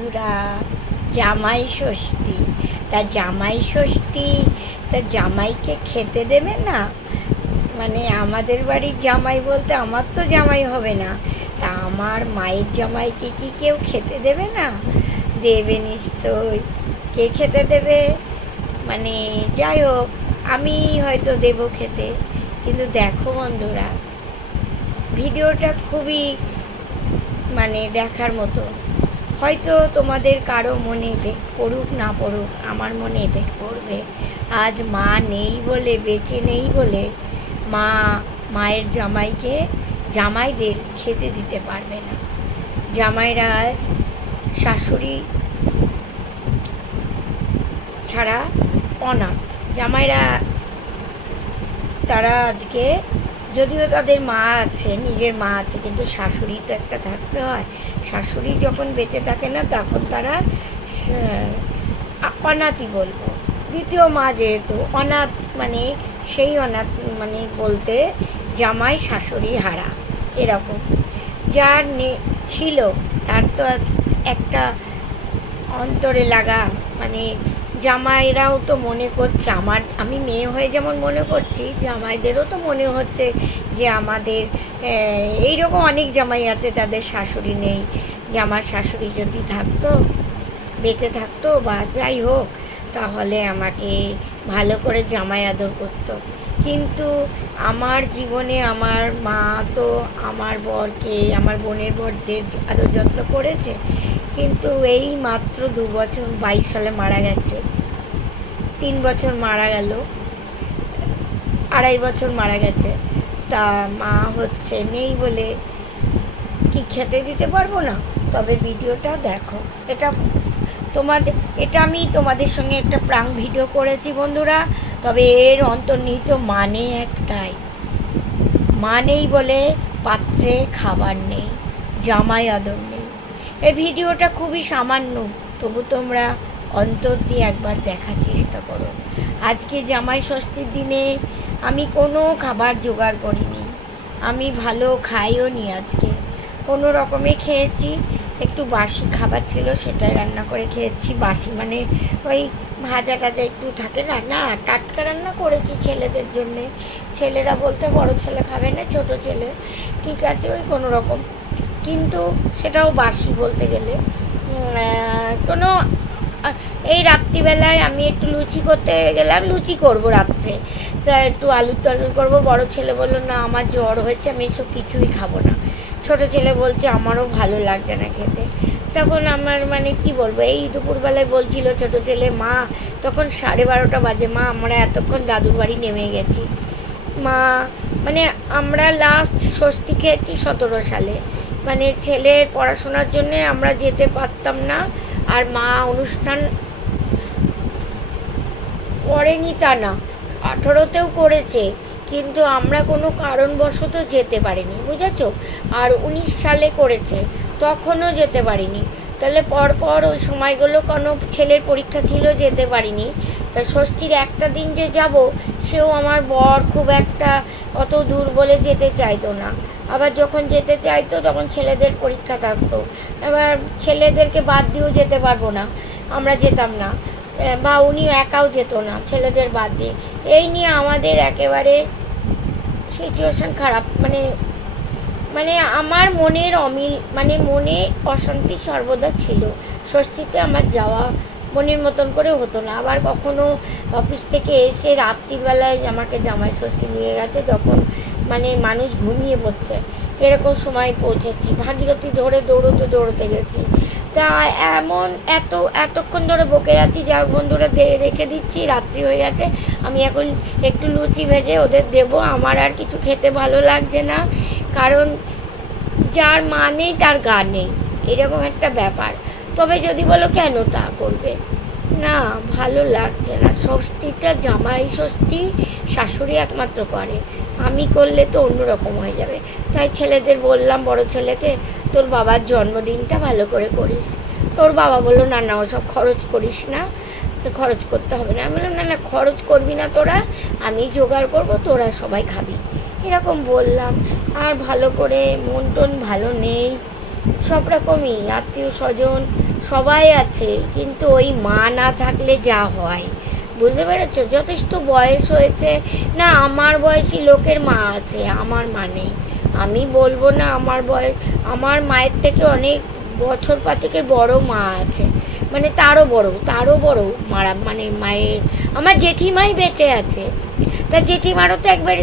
বন্ধুরা, জামাই ষষ্ঠী। তা জামাই ষষ্ঠী, তা জামাইকে খেতে দেবে না? মানে আমাদের বাড়ির জামাই বলতে আমার তো জামাই হবে না, তা আমার মায়ের জামাইকে কি কেউ খেতে দেবে না? দেবে নিশ্চয়। কে খেতে দেবে? মানে যাই হোক, আমি হয়তো দেবো খেতে। কিন্তু দেখো বন্ধুরা, ভিডিওটা খুবই দেখার মতো। হয়তো তোমাদের কারো মনে এফেক্ট পড়ুক না পড়ুক, আমার মনে এফেক্ট পড়বে। আজ মা নেই বলে, বেঁচে নেই বলে মায়ের জামাইদের খেতে দিতে পারবে না। জামাইরা আজ শাশুড়ি ছাড়া অনাথ। জামাইরা তারা আজকে, যদিও তাদের মা আছে, নিজের মা আছে, কিন্তু শাশুড়ি তো একটা থাকতে হয়। শাশুড়ি যখন বেঁচে থাকে না, তখন তারা অনাথই বলবো। দ্বিতীয় মা যেহেতু অনাথ, সেই অনাথ বলতে জামাই শাশুড়ি হারা এরকম। যার ছিল তার তো একটা অন্তরে লাগা, জামাইরাও তো মনে করছে, আমি মেয়ে হয়ে যেমন মনে করছি, জামাইদেরও তো মনে হচ্ছে যে আমাদের এইরকম অনেক জামাই আছে তাদের শাশুড়ি নেই, যে আমার শাশুড়ি যদি থাকতো, বেঁচে থাকতো বা যাই হোক, তাহলে আমাকে ভালো করে জামাই আদর করতো। কিন্তু আমার জীবনে আমার মা তো আমার বরকে, আমার বোনের বরদের আদর যত্ন করেছে, কিন্তু এই মাত্র 2 বছর, 22 সালে মারা গেছে। 3 বছর মারা গেল, 2.5 বছর মারা গেছে। তা মা নেই বলে কি খেতে দিতে পারবো না? তবে ভিডিওটা দেখো, এটা আমি তোমাদের সঙ্গে একটা প্রাং ভিডিও করেছি বন্ধুরা। তবে এর অন্তর্নিহিত একটাই, মা নেই বলে পাত্রে খাবার নেই, জামাই আদর নেই। এই ভিডিওটা খুবই সামান্য, তবু তোমরা অন্তর দিয়ে একবার দেখার চেষ্টা করো। আজকে জামাই ষষ্ঠীর দিনে আমি কোনো খাবার জোগাড় করিনি, আমি ভালো খাইও নি। আজকে কোনো রকমে খেয়েছি, একটু বাসি খাবার ছিল সেটাই রান্না করে খেয়েছি। বাসি ওই ভাজা টাজা একটু থাকে না, টাটকা রান্না করেছি ছেলেদের জন্যে। ছেলেরা বলতে বড় ছেলে খাবে না, ছোট ছেলে ঠিক আছে, ওই কোনো রকম, কিন্তু সেটাও বাসি বলতে গেলে। এই রাত্রিবেলায় আমি একটু লুচি করতে গেলাম, লুচি করবো রাত্রে, তা একটু আলুর তরকারি করবো। বড় ছেলে বললো না, আমার জ্বর হয়েছে, আমি এসব কিছুই খাবো না। ছোট ছেলে বলছে আমারও ভালো লাগছে না খেতে। তখন আমার কি বলবো, এই দুপুরবেলায় বলছিল ছোট ছেলে, মা, তখন 12:30 বাজে, মা আমরা এতক্ষণ দাদুর বাড়ি নেমে গেছি। মা আমরা লাস্ট ষষ্ঠী খেয়েছি 17 সালে, ছেলের পড়াশোনার জন্যে আমরা যেতে পারতাম না। আর মা অনুষ্ঠান করেনি তা না, 18তেও করেছে, কিন্তু আমরা কোনো কারণবশত যেতে পারিনি, বুঝেছো? আর 19 সালে করেছে, তখনও যেতে পারিনি। তাহলে পরপর ওই সময়গুলো কোনো ছেলের পরীক্ষা ছিল, যেতে পারিনি। তা ষষ্ঠীর একটা দিন যে যাব, সেও আমার বর খুব একটা অত দূর বলে যেতে চাইতো না। আবার যখন যেতে চাইতো তখন ছেলেদের পরীক্ষা থাকতো, এবার ছেলেদেরকে বাদ দিয়েও যেতে পারবো না, আমরা যেতাম না, বা উনি একাও যেত না ছেলেদের বাদ দিয়ে। এই নিয়ে আমাদের একেবারে সিচুয়েশন খারাপ, আমার মনের অমিল, মনে অশান্তি সর্বদা ছিল। ষষ্ঠীতে আমার যাওয়া মনের মতন করে হতো না। আবার কখনো অফিস থেকে এসে রাত্রির বেলায় আমাকে জামাই ষষ্ঠী নিয়ে গেছে, যখন মানুষ ঘুমিয়ে পড়ছে, এরকম সময় পৌঁছেছি। ভাগীরথী ধরে দৌড়তে গেছি। তা এতক্ষণ ধরে বকে যাচ্ছি, যা বন্ধুরা রেখে দিচ্ছি, রাত্রি হয়ে গেছে। আমি এখন একটু লুচি ভেজে ওদের দেবো। আমার আর কিছু খেতে ভালো লাগছে না, কারণ যার মা নেই তার গা নেই, এরকম একটা ব্যাপার। তবে যদি বলো কেন তা করবে না, ভালো লাগছে না। ষষ্ঠীটা জামাই ষষ্ঠী শাশুড়ি একমাত্র করে, আমি করলে তো অন্যরকম হয়ে যাবে। তাই ছেলেদের বললাম, বড় ছেলেকে, তোর বাবার জন্মদিনটা ভালো করে করিস। তোর বাবা বললো না ওসব খরচ করিস না, তো খরচ করতে হবে না। আমি বললাম না খরচ করবি না তোরা, আমি জোগাড় করবো, তোরা সবাই খাবি, এরকম বললাম। আর ভালো করে মন টন ভালো নেই, সব রকমই আত্মীয় স্বজন সবাই আছে, কিন্তু ওই মা না থাকলে যা হয়, বুঝতে পেরেছো? যথেষ্ট বয়স হয়েছে না, আমার বয়সী লোকের মা আছে, আমার মা নেই। আমি বলবো না আমার বয়স, আমার মায়ের থেকে অনেক বছর পাঁচেকের বড় মা আছে, মানে তারও বড় মারা, মানে মায়ের আমার জেঠিমাই বেঁচে আছে। তা জেঠিমারও তো একবার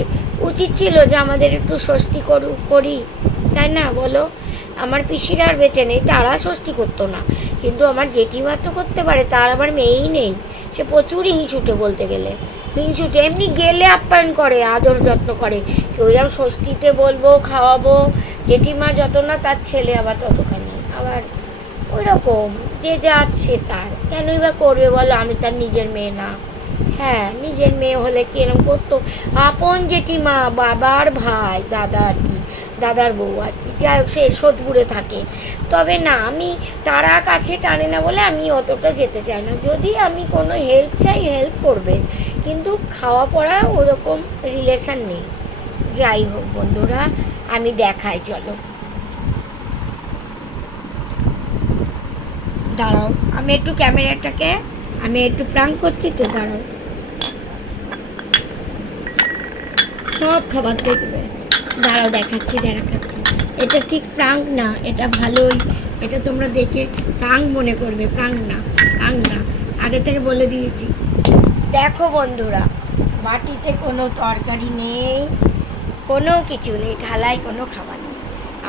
উচিত ছিল যে আমাদের একটু ষষ্ঠী করি, তাই না বলো? আমার পিসিরা আর বেঁচে নেই, তারা ষষ্ঠী করতো না, কিন্তু আমার জেঠিমা তো করতে পারে, তার আবার মেয়েই নেই। সে প্রচুর হিংসুটে, বলতে গেলে হিংসুটে, এমনি গেলে আপ্যায়ন করে, আদর যত্ন করে। ওইরকম ষষ্ঠীতে বলবো, খাওয়াবো, জেঠিমা যত না তার ছেলে আবার ততখানি, আবার ওই রকম যে যা সে তার, কেনই বা করবে বলো? আমি তার নিজের মেয়ে না? হ্যাঁ, নিজের মেয়ে হলে কি এরকম করতো? আপন জেঠিমা, বাবার ভাই, দাদা আর কি, দাদার বউ আর কি, যাই হোক, সে সোদপুরে থাকে। তবে না, আমি তারা কাছে টানে না বলে আমি অতটা যেতে চাই না। যদি আমি কোনো হেল্প চাই, হেল্প করবে, কিন্তু খাওয়া পড়া ওরকম রিলেশন নেই। যাই হোক বন্ধুরা, আমি দেখাই, চলো দাঁড়াও, আমি একটু ক্যামেরাটাকে, আমি একটু প্রাঙ্ক করছি তো, দাঁড়াও, সব খাবার দেখবে, দাঁড়াও দেখাচ্ছি। এটা ঠিক প্রাঙ্ক না, এটা ভালোই, এটা তোমরা দেখে প্রাঙ্ক মনে করবে, প্রাঙ্ক না, আগে থেকে বলে দিয়েছি। দেখো বন্ধুরা, বাটিতে কোনো তরকারি নেই, কোনো কিছু নেই, থালায় কোনো খাবার নেই।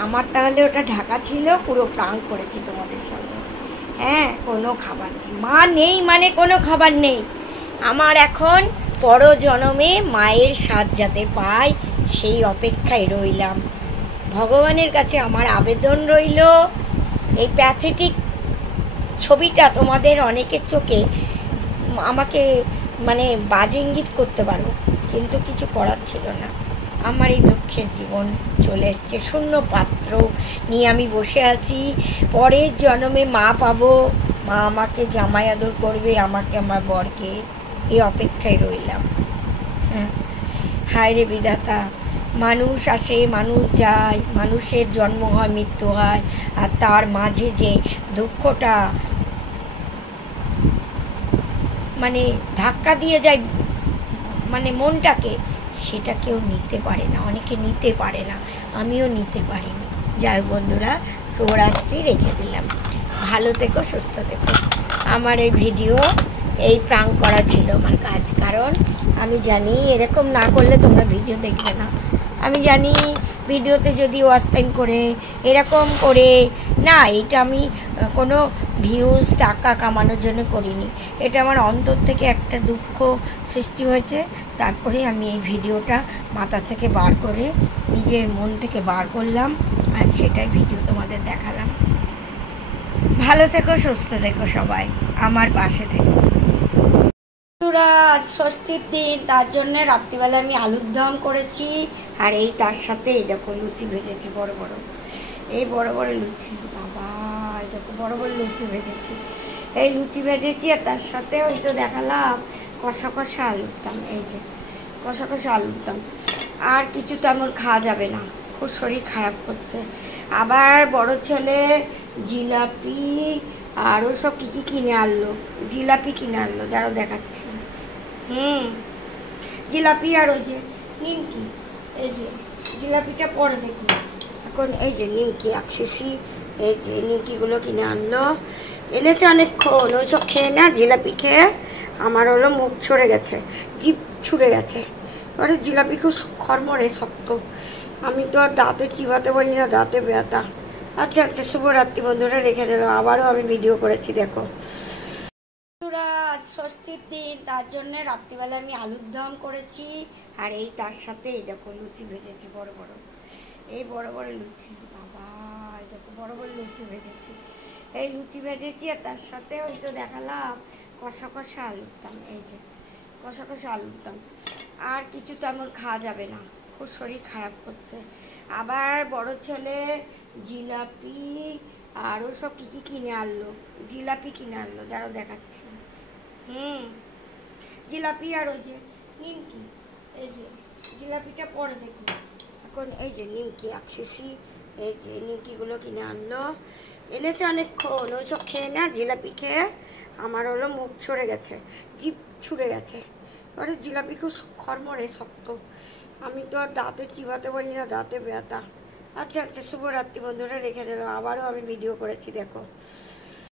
আমার তাহলে ওটা ঢাকা ছিল, পুরো প্রাঙ্ক করেছি তোমাদের সঙ্গে। হ্যাঁ, কোনো খাবার নেই, মা নেই মানে কোনো খাবার নেই। আমার এখন পর জনমে মায়ের স্বাদ যাতে পাই, সেই অপেক্ষায় রইলাম। ভগবানের কাছে আমার আবেদন রইল, এই প্যাথেটিক ছবিটা তোমাদের অনেকের চোখে আমাকে মানে বাজে ইঙ্গিত করতে পারো, কিন্তু কিছু করার ছিল না। আমার এই দুঃখের জীবন চলে এসছে, শূন্য পাত্র নিয়ে আমি বসে আছি। পরের জন্মে মা পাবো, মা আমাকে জামাই আদর করবে, আমাকে, আমার বরকে, এই অপেক্ষায় রইলাম। হ্যাঁ, হায় রে বিধাতা, মানুষ আসে, মানুষ যায়, মানুষের জন্ম হয়, মৃত্যু হয়, আর তার মাঝে যে দুঃখটা মানে ধাক্কা দিয়ে যায় মানে মনটাকে, সেটা কেউ নিতে পারে না, অনেকে নিতে পারে না, আমিও নিতে পারিনি। যাই বন্ধুরা, শুভরাত্রি, রেখে দিলাম। ভালো থেকো, সুস্থ থেকো। আমার এই ভিডিও, এই প্রাঙ্ক করা ছিল আমার কাজ, কারণ আমি জানি এরকম না করলে তোমরা ভিডিও দেখবে না। আমি জানি ভিডিওতে যদি ওয়াচ টাইম করে এরকম করে না, এটা আমি কোনো ভিউজ টাকা কামানোর জন্য করিনি, এটা আমার অন্তর থেকে একটা দুঃখ সৃষ্টি হয়েছে। তারপরে আমি এই ভিডিওটা মাথা থেকে বার করে, নিজের মন থেকে বার করলাম, আর সেটাই ভিডিও তোমাদের দেখালাম। ভালো থেকো, সুস্থ থেকো সবাই, আমার পাশে থেকো। আজ ষষ্ঠীর দিন, তার জন্য রাত্রিবেলা আমি আলুর দম করেছি, আর এই তার সাথে এই দেখো লুচি ভেজেছি, বড় বড়, এই বড় বড় লুচি, বাবা এই দেখো বড় বড় লুচি ভেজেছি, এই লুচি ভেজেছি, আর তার সাথে ওই তো দেখালাম কষা কষা আলুর দম, এই যে কষা কষা আলুর দম। আর কিছু তেমন খাওয়া যাবে না, খুব শরীর খারাপ করছে। আবার বড় ছেলে জিলাপি আরও সব কী কী কিনে আনলো, জিলাপি কিনে আনলো, যারা দেখাচ্ছি। জিলাপি আর ওই যে নিমকি, এই যে জিলাপিটা পরে দেখো, এখন এই যে নিমকি আকসিসি, এই যে নিমকিগুলো কিনে আনলো, এনেছে অনেকক্ষণ। ওই সব খেয়ে না, জিলাপি খেয়ে আমার হলো মুখ ছড়ে গেছে, জিভ ছুড়ে গেছে। এবারে জিলাপি খুব খরমরে শক্ত, আমি তো আর দাঁতে চিবাতে পারি না, দাঁতে ব্যথা। আচ্ছা আচ্ছা, শুভরাত্রি বন্ধুরা, রেখে দিলাম। আবারও আমি ভিডিও করেছি, দেখো। আজ ষষ্ঠীর দিন, তার জন্য রাত্রিবেলা আমি আলুর দম করেছি, আর এই তার সাথে এই দেখো লুচি ভেজেছি, বড় বড়, এই বড় বড় লুচি, বাবা এই দেখো বড় বড় লুচি ভেজেছি, এই লুচি ভেজেছি, আর তার সাথে ওই তো দেখালাম কষা কষা আলুর দম, এই যে কষা কষা আলুর দম। আর কিছু তেমন খাওয়া যাবে না, খুব শরীর খারাপ করছে। আবার বড় ছেলে জিলাপি আরও সব কী কী কিনে আনলো, জিলাপি কিনে আনলো, যারা দেখাচ্ছি। জিলাপি আর ওই যে নিমকি, এই যে জিলাপিটা পরে দেখো, এখন এই যে নিমকি আকসিসি, এই যে নিমকিগুলো কিনে আনলো, এনেছে অনেকক্ষণ, ওইসব খেয়ে না জিলাপি খেয়ে আমার হলো মুখ ছড়ে গেছে, জিভ ছুড়ে গেছে। এবারে জিলাপি খুব খরমরে শক্ত, আমি তো আর দাঁতে চিবাতে পারি না, দাঁতে ব্যথা। আচ্ছা আচ্ছা, শুভরাত্রি বন্ধুরা, রেখে দিলাম। আবারও আমি ভিডিও করেছি, দেখো।